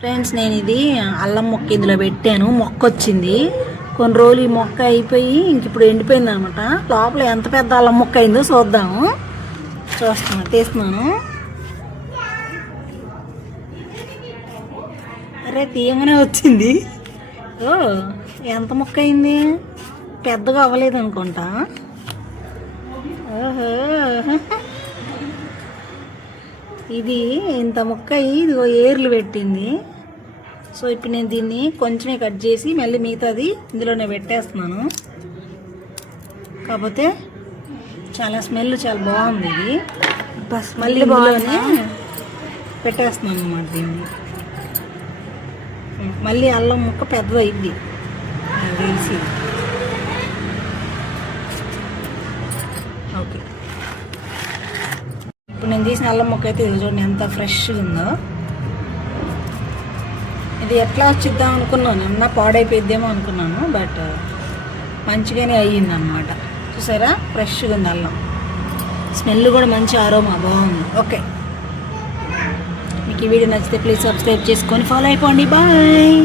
Friends, నేను ఇది అల్లం మొక్క ఇందులో పెట్టాను. మొక్క వచ్చింది. కొన్ని రోజులు ఈ మొక్క అయిపోయి ఇంక ఇప్పుడు ఎండిపోయింది అనమాట. లోపల ఎంత పెద్ద అల్లం మొక్క అయిందో చూద్దాము. తీస్తున్నాను. అరే, తీయగానే వచ్చింది. ఓ, ఎంత మొక్క అయింది. పెద్దగా అవ్వలేదు అనుకుంటా. ఓహో, ఇది ఇంత ముక్క ఇదిగో ఏర్లు పెట్టింది. సో ఇప్పుడు నేను దీన్ని కొంచెమే కట్ చేసి మళ్ళీ మిగతాది ఇందులోనే పెట్టేస్తున్నాను. కాకపోతే చాలా స్మెల్ చాలా బాగుంది. ఇది మళ్ళీ ఇందులోనే పెట్టేస్తున్నాను అన్నమాట. దీన్ని మళ్ళీ అల్లం ముక్క పెద్దది అయింది తెలిసి. ఓకే, ఇప్పుడు నేను తీసిన అల్లం ముక్క అయితే ఇది చూడండి ఎంత ఫ్రెష్గా ఉందో. ఇది ఎట్లా వచ్చిద్దాం అనుకున్నాను, ఏమన్నా పాడైపోయిద్దేమో అనుకున్నాను. బట్ మంచిగానే అయ్యింది అన్నమాట. చూసారా, ఫ్రెష్గా ఉంది అల్లం. స్మెల్ కూడా మంచి ఆరోమా బాగుంది. ఓకే, మీకు ఈ వీడియో నచ్చితే ప్లీజ్ సబ్స్క్రైబ్ చేసుకొని ఫాలో అయిపోండి. బాయ్.